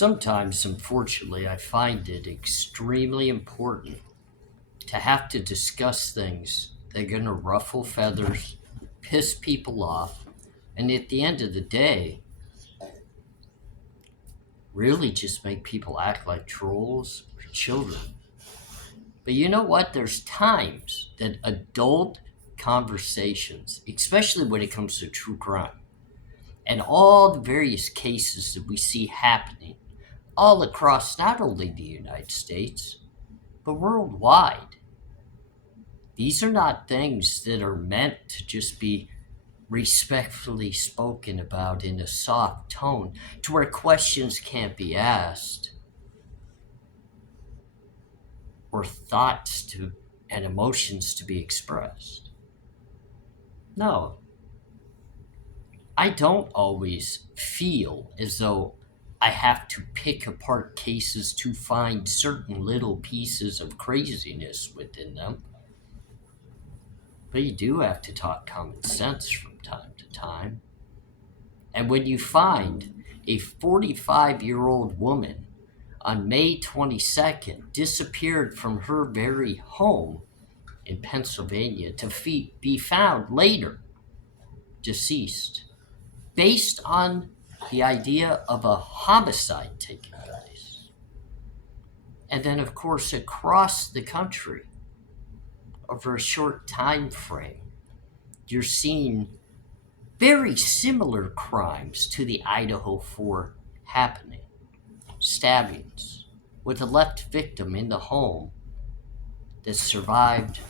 Sometimes, unfortunately, I find it extremely important to have to discuss things that are going to ruffle feathers, piss people off, and at the end of the day, really just make people act like trolls or children. But you know what? There's times that adult conversations, especially when it comes to true crime, and all the various cases that we see happening all across not only the United States, but worldwide. These are not things that are meant to just be respectfully spoken about in a soft tone to where questions can't be asked or thoughts to and emotions to be expressed. No, I don't always feel as though I have to pick apart cases to find certain little pieces of craziness within them. But you do have to talk common sense from time to time. And when you find a 45-year-old woman on May 22nd disappeared from her very home in Pennsylvania to be found later deceased, based on the idea of a homicide taking place. And then, of course, across the country, over a short time frame, you're seeing very similar crimes to the Idaho 4 happening. Stabbings with a left victim in the home that survived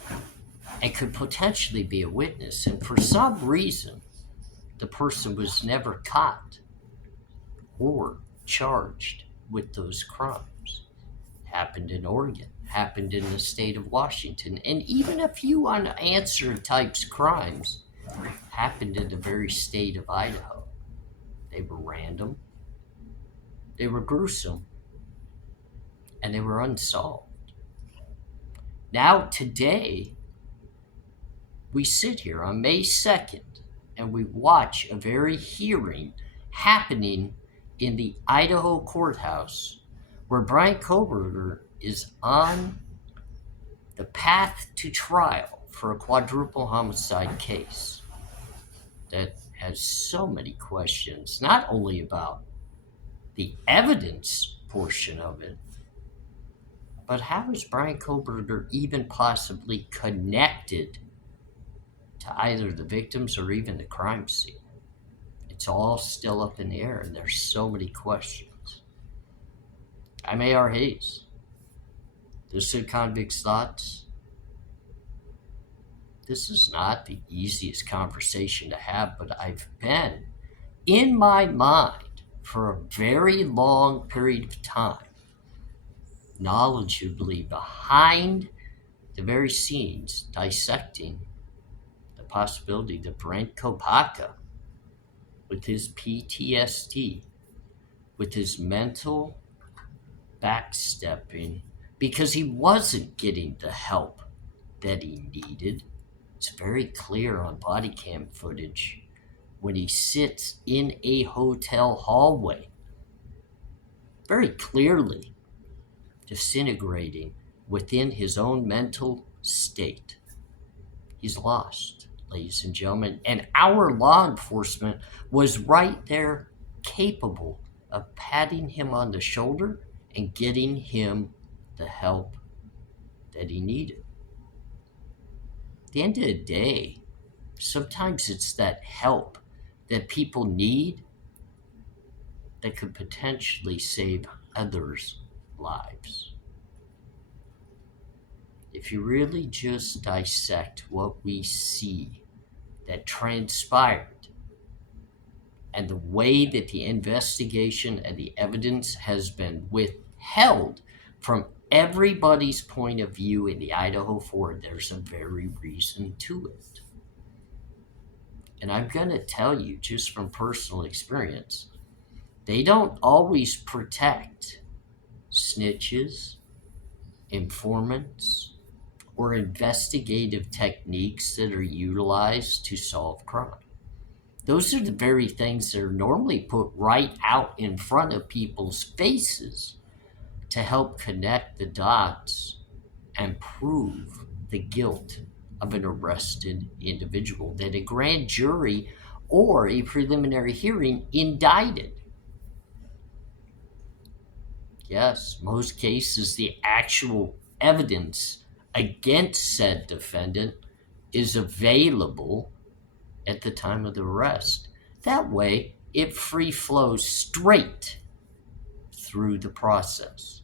and could potentially be a witness. And for some reason, the person was never caught or charged with those crimes. Happened in Oregon, happened in the state of Washington, and even a few unanswered types crimes happened in the very state of Idaho. They were random, they were gruesome, and they were unsolved. Now, today, we sit here on May 2nd and we watch a very hearing happening in the Idaho courthouse where Bryan Kohberger is on the path to trial for a quadruple homicide case that has so many questions, not only about the evidence portion of it, but how is Bryan Kohberger even possibly connected to either the victims or even the crime scene? It's all still up in the air, and there's so many questions. I'm ARHayes. This is Convict's Thoughts. This is not the easiest conversation to have, but I've been in my mind for a very long period of time, knowledgeably behind the very scenes, dissecting the possibility that Brent Kopacka, with his PTSD, with his mental backstepping, because he wasn't getting the help that he needed. It's very clear on body cam footage when he sits in a hotel hallway, very clearly disintegrating within his own mental state. He's lost, ladies and gentlemen, and our law enforcement was right there capable of patting him on the shoulder and getting him the help that he needed. At the end of the day, sometimes it's that help that people need that could potentially save others' lives. If you really just dissect what we see that transpired and the way that the investigation and the evidence has been withheld from everybody's point of view in the Idaho 4, there's a very reason to it. And I'm going to tell you just from personal experience, they don't always protect snitches, informants, or investigative techniques that are utilized to solve crime. Those are the very things that are normally put right out in front of people's faces to help connect the dots and prove the guilt of an arrested individual that a grand jury or a preliminary hearing indicted. Yes, most cases, the actual evidence against said defendant is available at the time of the arrest. That way, it free flows straight through the process.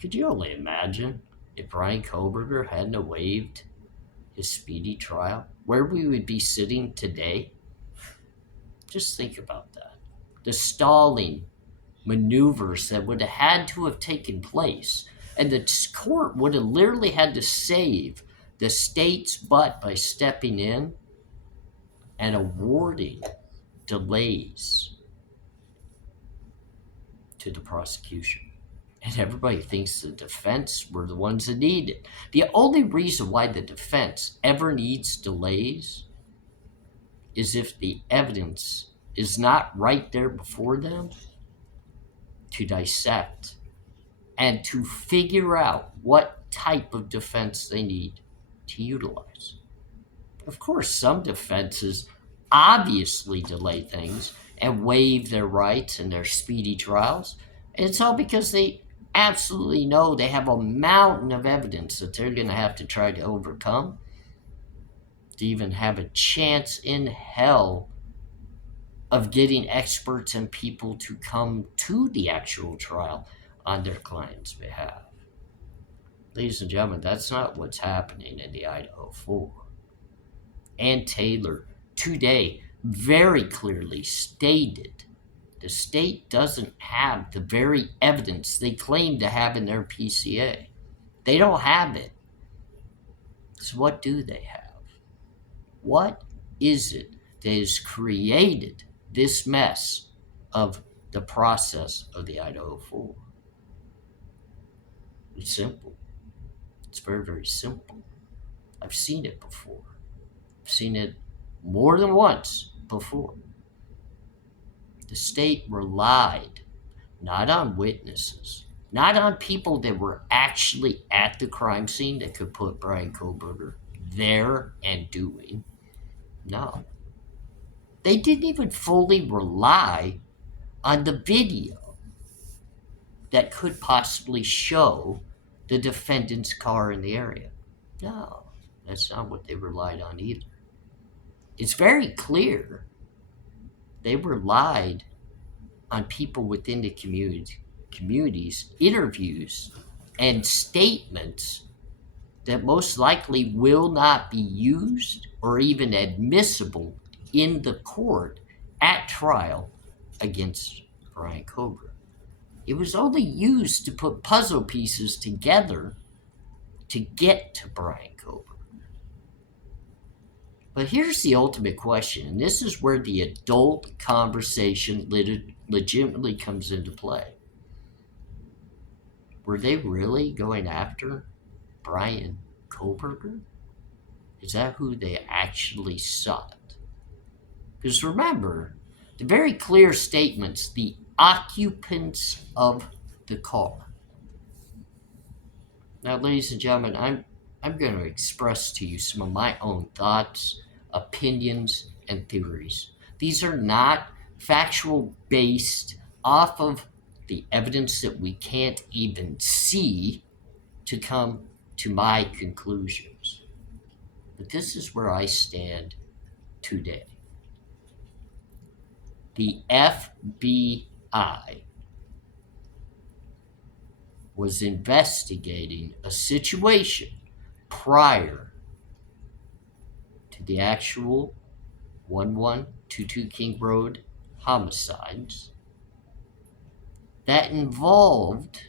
Could you only imagine if Bryan Kohberger hadn't waived his speedy trial, where we would be sitting today? Just think about that. The stalling maneuvers that would have had to have taken place, and the court would have literally had to save the state's butt by stepping in and awarding delays to the prosecution. And everybody thinks the defense were the ones that need it. The only reason why the defense ever needs delays is if the evidence is not right there before them to dissect and to figure out what type of defense they need to utilize. Of course, some defenses obviously delay things and waive their rights and their speedy trials. And it's all because they absolutely know they have a mountain of evidence that they're going to have to try to overcome to even have a chance in hell of getting experts and people to come to the actual trial on their client's behalf. Ladies and gentlemen, that's not what's happening in the Idaho 4. Ann Taylor today very clearly stated the state doesn't have the very evidence they claim to have in their PCA. They don't have it. So what do they have? What is it that has created this mess of the process of the Idaho 4? It's simple. It's very, very simple. I've seen it before. I've seen it more than once before. The state relied not on witnesses, not on people that were actually at the crime scene that could put Bryan Kohberger there and doing. No. They didn't even fully rely on the video that could possibly show the defendant's car in the area. No, that's not what they relied on either. It's very clear they relied on people within the communities, interviews, and statements that most likely will not be used or even admissible in the court at trial against Bryan Kohberger. It was only used to put puzzle pieces together to get to Bryan Kohberger. But here's the ultimate question, and this is where the adult conversation legitimately comes into play. Were they really going after Bryan Kohberger? Is that who they actually sought? Because remember, the very clear statements, the occupants of the car. Now, ladies and gentlemen, I'm going to express to you some of my own thoughts, opinions, and theories. These are not factual based off of the evidence that we can't even see to come to my conclusions. But this is where I stand today. The FBI was investigating a situation prior to the actual 1122 King Road homicides that involved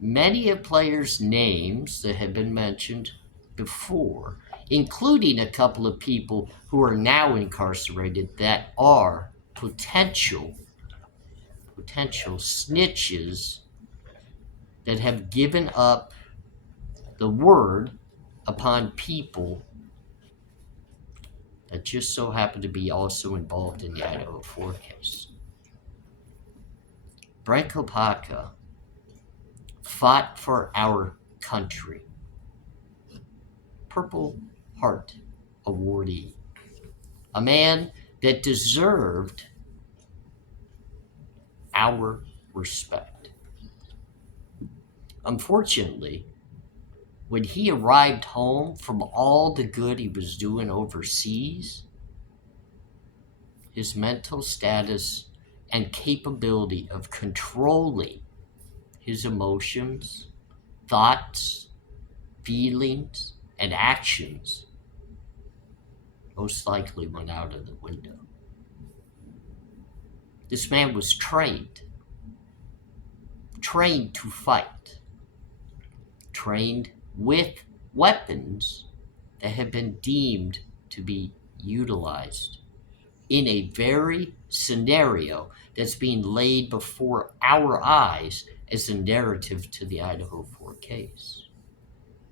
many of players' names that had been mentioned before, including a couple of people who are now incarcerated that are potential snitches that have given up the word upon people that just so happened to be also involved in the Idaho 4 case. Brent Kopacka fought for our country. Purple Heart awardee. A man that deserved our respect. Unfortunately, when he arrived home from all the good he was doing overseas, his mental status and capability of controlling his emotions, thoughts, feelings, and actions most likely went out of the window. This man was trained to fight, trained with weapons that have been deemed to be utilized in a very scenario that's being laid before our eyes as a narrative to the Idaho 4 case.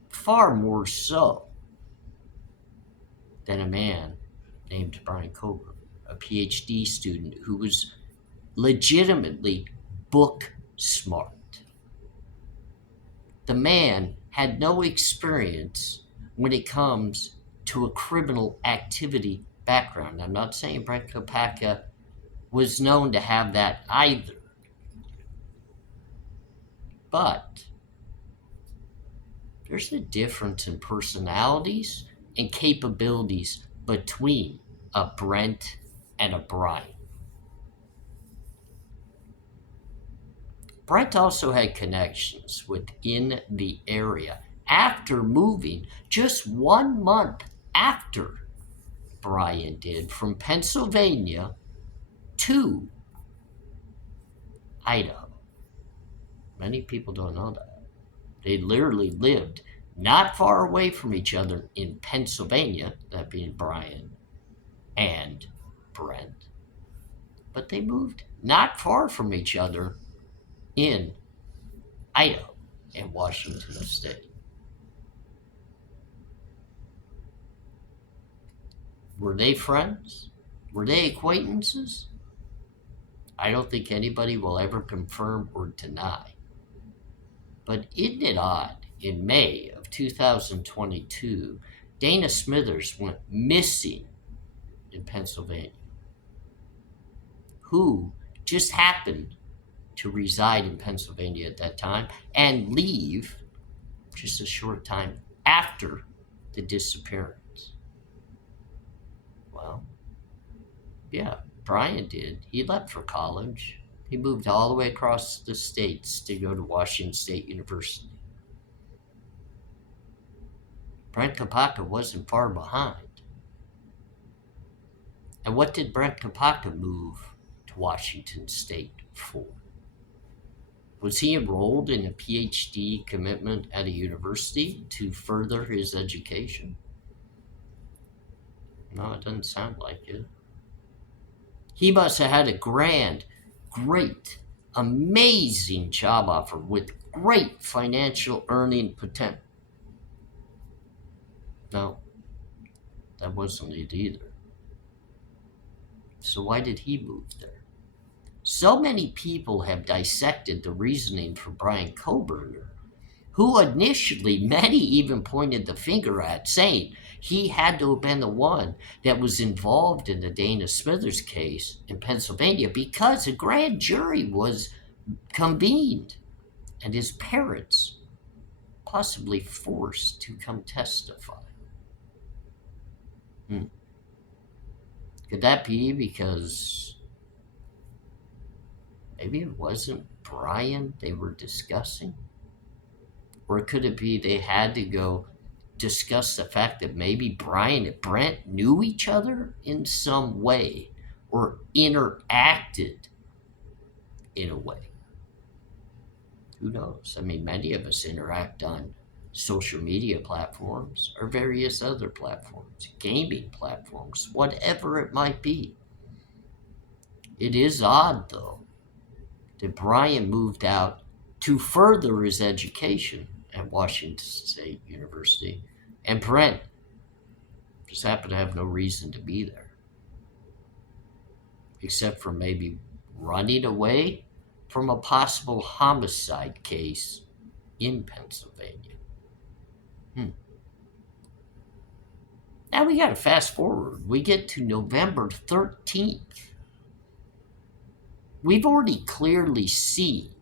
Far more so than a man named Bryan Kohberger, a PhD student who was legitimately book smart. The man had no experience when it comes to a criminal activity background. I'm not saying Brent Kopacka was known to have that either. But there's a difference in personalities and capabilities between a Brent and a Bryan. Brent also had connections within the area after moving just 1 month after Bryan did from Pennsylvania to Idaho. Many people don't know that. They literally lived not far away from each other in Pennsylvania, that being Bryan and Brent, but they moved not far from each other in Idaho and Washington State. Were they friends? Were they acquaintances? I don't think anybody will ever confirm or deny. But isn't it odd, in May of 2022, Dana Smithers went missing in Pennsylvania, who just happened to reside in Pennsylvania at that time and leave just a short time after the disappearance. Well, yeah, Bryan did. He left for college. He moved all the way across the states to go to Washington State University. Brent Kopacka wasn't far behind. And what did Brent Kopacka move to Washington State for? Was he enrolled in a PhD commitment at a university to further his education? No, it doesn't sound like it. He must have had a great, amazing job offer with great financial earning potential. No, that wasn't it either. So why did he move there? So many people have dissected the reasoning for Bryan Kohberger, who initially many even pointed the finger at, saying he had to have been the one that was involved in the Dana Smithers case in Pennsylvania because a grand jury was convened and his parents possibly forced to come testify. Could that be because maybe it wasn't Bryan they were discussing? Or could it be they had to go discuss the fact that maybe Bryan and Brent knew each other in some way or interacted in a way? Who knows? I mean, many of us interact on social media platforms or various other platforms, gaming platforms, whatever it might be. It is odd, though, that Bryan moved out to further his education at Washington State University, and Brent Just happened to have no reason to be there, except for maybe running away from a possible homicide case in Pennsylvania. Now we got to fast forward. We get to November 13th. We've already clearly seen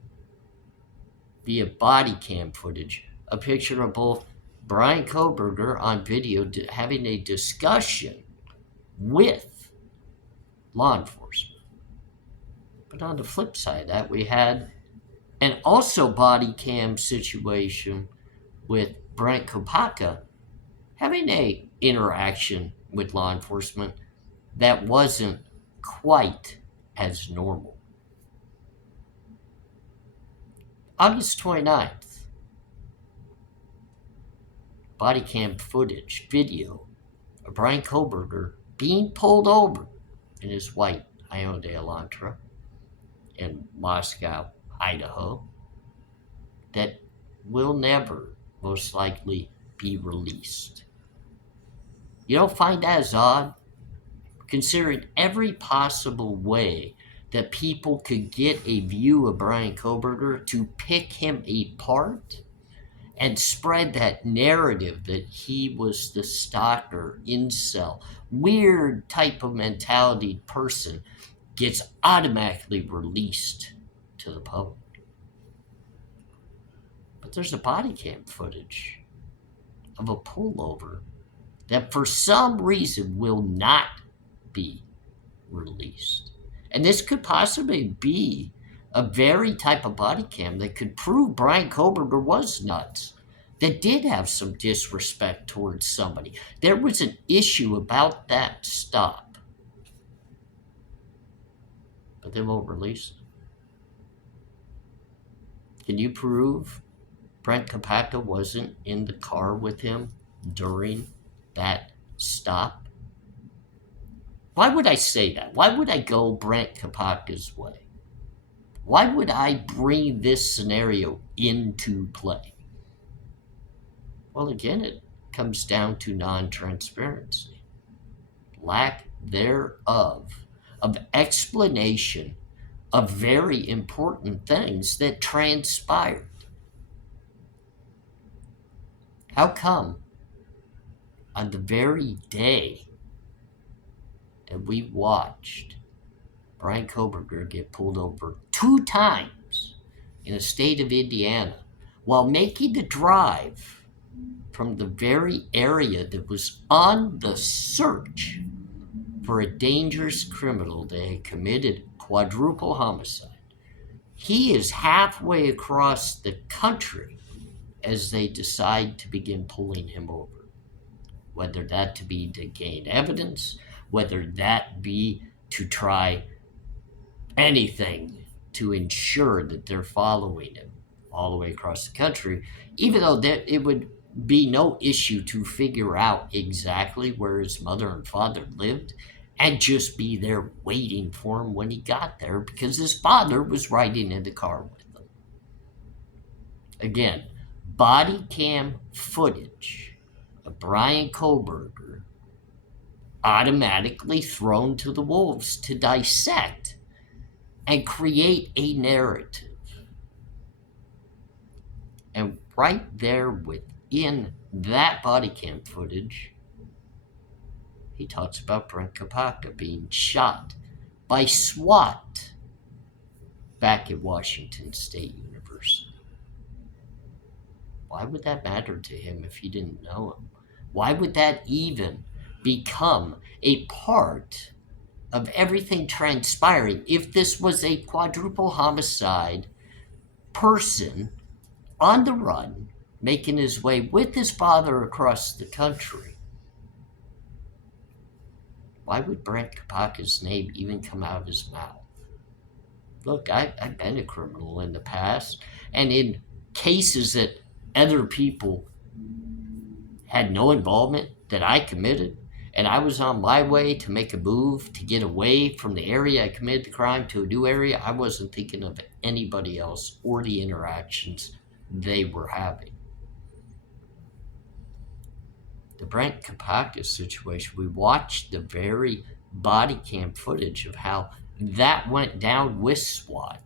via body cam footage a picture of both Bryan Kohberger on video having a discussion with law enforcement. But on the flip side of that, we had an also body cam situation with Brent Kopacka having a interaction with law enforcement that wasn't quite as normal. August 29th, body cam footage, video of Bryan Kohberger being pulled over in his white Hyundai Elantra in Moscow, Idaho, that will never, most likely, be released. You don't find that as odd? Considering every possible way that people could get a view of Bryan Kohberger to pick him apart and spread that narrative that he was the stalker, incel, weird type of mentality person gets automatically released to the public. But there's a body cam footage of a pullover that for some reason will not be released. And this could possibly be a very type of body cam that could prove Bryan Kohberger was nuts, that did have some disrespect towards somebody. There was an issue about that stop, but they won't release it. Can you prove Brentkopacka wasn't in the car with him during that stop? Why would I say that? Why would I go Brentkopacka's way? Why would I bring this scenario into play? Well, again, it comes down to non-transparency, lack thereof of explanation of very important things that transpired. How come on the very day that we watched Bryan Kohberger get pulled over 2 times in the state of Indiana while making the drive from the very area that was on the search for a dangerous criminal that had committed quadruple homicide? He is halfway across the country as they decide to begin pulling him over. Whether that to be to gain evidence, whether that be to try anything to ensure that they're following him all the way across the country, even though that it would be no issue to figure out exactly where his mother and father lived and just be there waiting for him when he got there because his father was riding in the car with them. Again, body cam footage of Bryan Kohberger automatically thrown to the wolves to dissect and create a narrative. And right there within that body cam footage, he talks about Brent Kopacka being shot by SWAT back at Washington State University. Why would that matter to him if he didn't know him? Why would that even become a part of everything transpiring if this was a quadruple homicide person on the run, making his way with his father across the country? Why would Brent Kopacka's name even come out of his mouth? Look, I've been a criminal in the past, and in cases that other people had no involvement that I committed, and I was on my way to make a move to get away from the area I committed the crime to a new area, I wasn't thinking of anybody else or the interactions they were having. The Brent Kopacka situation, we watched the very body cam footage of how that went down with SWAT.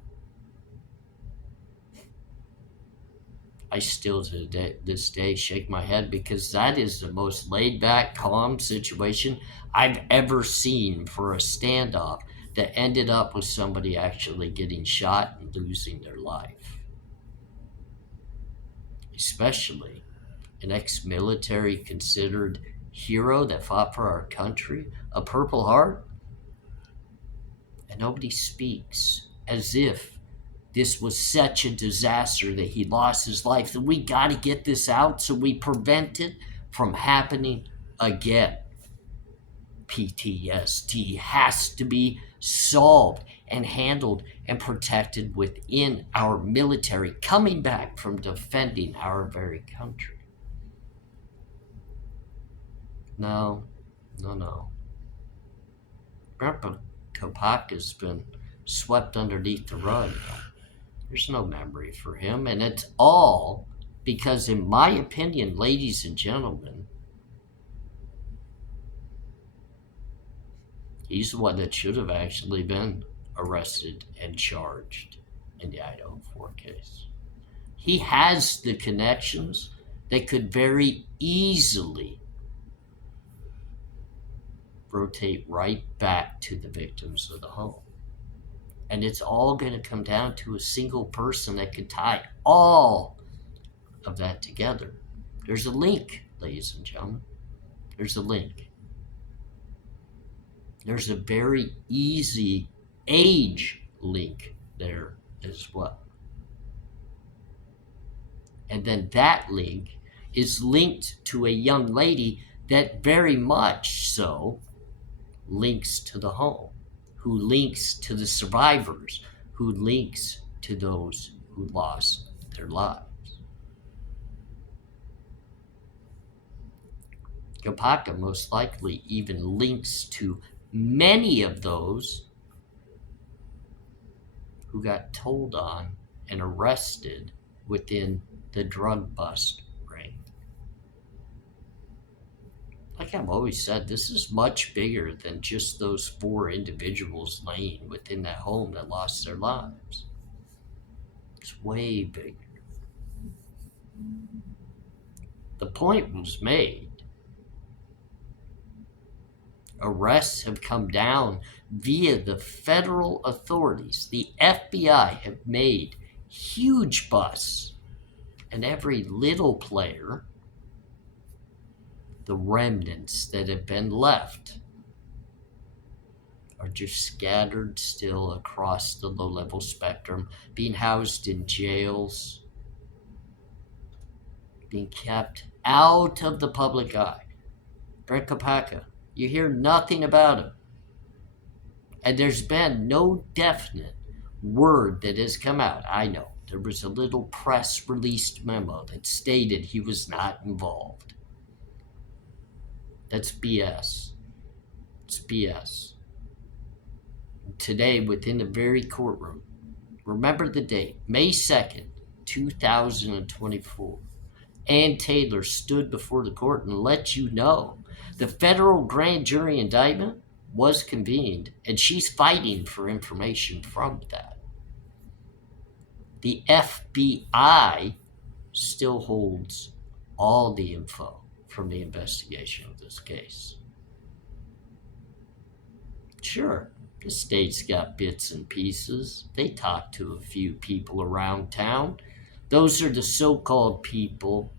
I still to this day shake my head because that is the most laid back, calm situation I've ever seen for a standoff that ended up with somebody actually getting shot and losing their life. Especially an ex-military considered hero that fought for our country, a Purple Heart, and nobody speaks as if this was such a disaster that he lost his life, that we got to get this out so we prevent it from happening again. PTSD has to be solved and handled and protected within our military coming back from defending our very country. No. Brent Kopacka's been swept underneath the rug. There's no memory for him, and it's all because, in my opinion, ladies and gentlemen, he's the one that should have actually been arrested and charged in the Idaho 4 case. He has the connections that could very easily rotate right back to the victims of the home. And it's all going to come down to a single person that could tie all of that together. There's a link, ladies and gentlemen. There's a link. There's a very easy age link there as well. And then that link is linked to a young lady that very much so links to the home, who links to the survivors, who links to those who lost their lives. Kopacka most likely even links to many of those who got told on and arrested within the drug bust ring. Like I've always said, this is much bigger than just those 4 individuals laying within that home that lost their lives. It's way bigger. The point was made. Arrests have come down via the federal authorities. The FBI have made huge busts, and every little player, the remnants that have been left, are just scattered still across the low-level spectrum, being housed in jails, being kept out of the public eye. Brent Kopacka, you hear nothing about him. And there's been no definite word that has come out. I know there was a little press released memo that stated he was not involved. That's BS. It's BS. Today, within the very courtroom, remember the date, May 2nd, 2024. Ann Taylor stood before the court and let you know the federal grand jury indictment was convened, and she's fighting for information from that. The FBI still holds all the info from the investigation of this case. Sure, the state's got bits and pieces. They talk to a few people around town. Those are the so-called people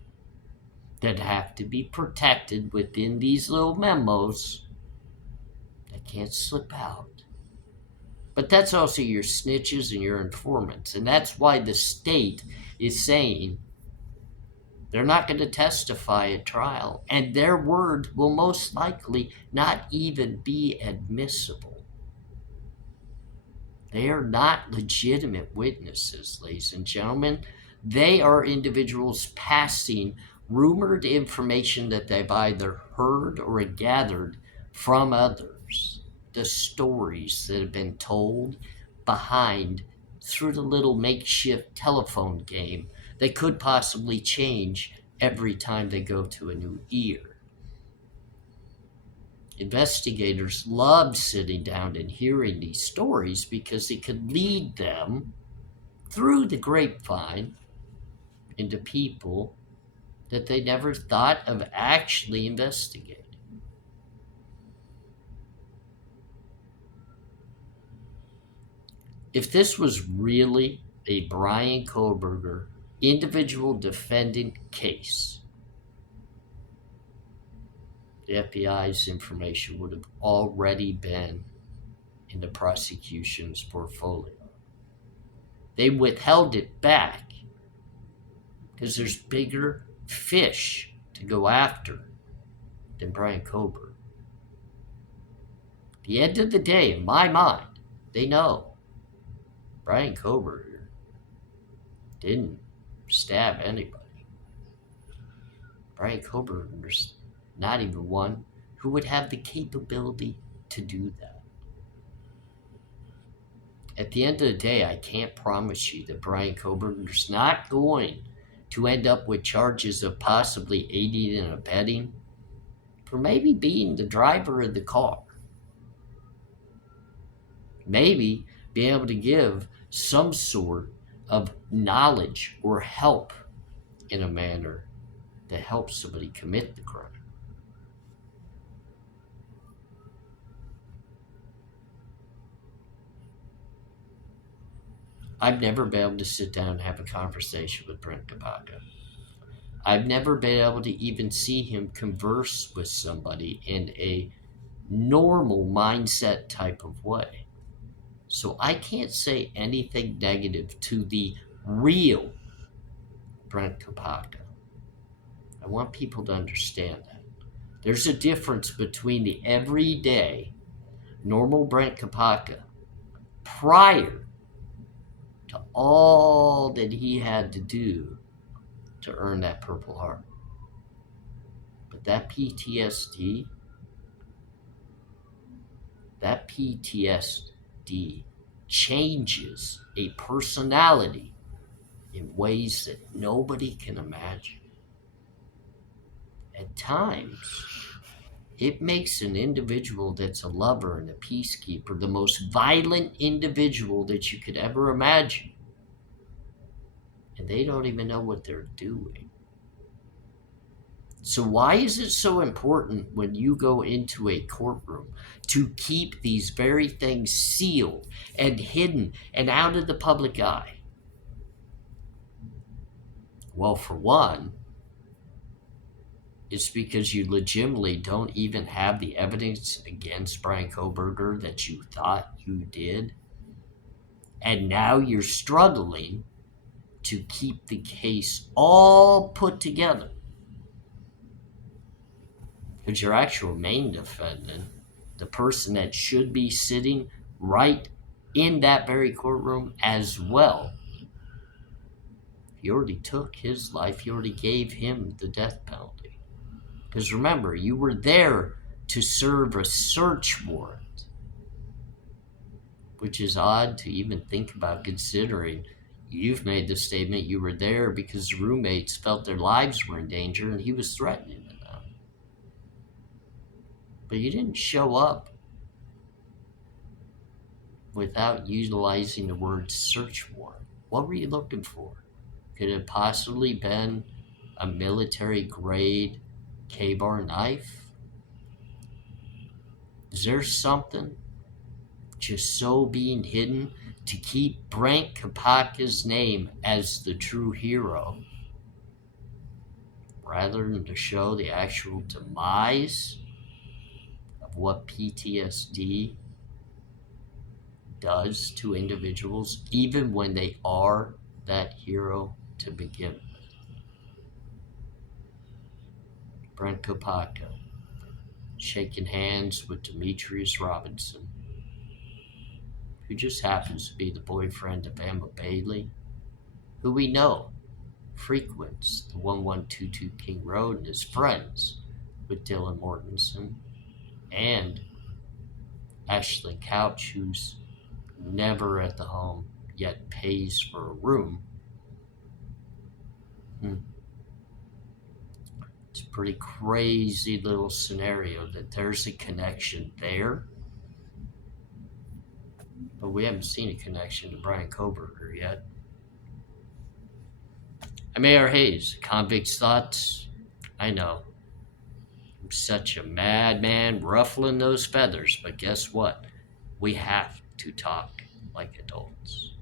that have to be protected within these little memos that can't slip out. But that's also your snitches and your informants. And that's why the state is saying they're not going to testify at trial, and their word will most likely not even be admissible. They are not legitimate witnesses, ladies and gentlemen. They are individuals passing rumored information that they've either heard or gathered from others. The stories that have been told behind through the little makeshift telephone game that could possibly change every time they go to a new ear. Investigators loved sitting down and hearing these stories because it could lead them through the grapevine into people that they never thought of actually investigating. If this was really a Bryan Kohberger individual defendant case, the FBI's information would have already been in the prosecution's portfolio. They withheld it back because there's bigger fish to go after than Bryan Kohberger. At the end of the day, in my mind, they know Bryan Kohberger didn't stab anybody. Bryan Kohberger's not even one who would have the capability to do that. At the end of the day, I can't promise you that Bryan Kohberger's not going to end up with charges of possibly aiding and abetting for maybe being the driver of the car. Maybe being able to give some sort of knowledge or help in a manner that helps somebody commit the crime. I've never been able to sit down and have a conversation with Brent Kopacka. I've never been able to even see him converse with somebody in a normal mindset type of way. So I can't say anything negative to the real Brent Kopacka. I want people to understand that. There's a difference between the everyday, normal Brent Kopacka prior to all that he had to do to earn that Purple Heart. But that PTSD changes a personality in ways that nobody can imagine. At times, it makes an individual that's a lover and a peacekeeper the most violent individual that you could ever imagine. And they don't even know what they're doing. So why is it so important when you go into a courtroom to keep these very things sealed and hidden and out of the public eye? Well, for one, it's because you legitimately don't even have the evidence against Bryan Kohberger that you thought you did. And now you're struggling to keep the case all put together. Because your actual main defendant, the person that should be sitting right in that very courtroom as well, you already took his life, you already gave him the death penalty. Because remember, you were there to serve a search warrant, which is odd to even think about considering you've made the statement you were there because roommates felt their lives were in danger and he was threatening them. But you didn't show up without utilizing the word search warrant. What were you looking for? Could it possibly been a military grade K-bar knife? Is there something just so being hidden to keep Brent Kopacka's name as the true hero rather than to show the actual demise of what PTSD does to individuals, even when they are that hero to begin with? Brent Kopacka shaking hands with Demetrius Robinson, who just happens to be the boyfriend of Emma Bailey, who we know frequents the 1122 King Road and is friends with Dylan Mortensen, and Ashley Couch, who's never at the home yet pays for a room. It's a pretty crazy little scenario that there's a connection there, but we haven't seen a connection to Bryan Kohberger yet. I'm ARHayes, Convict's Thoughts. I know, I'm such a madman ruffling those feathers, but guess what? We have to talk like adults.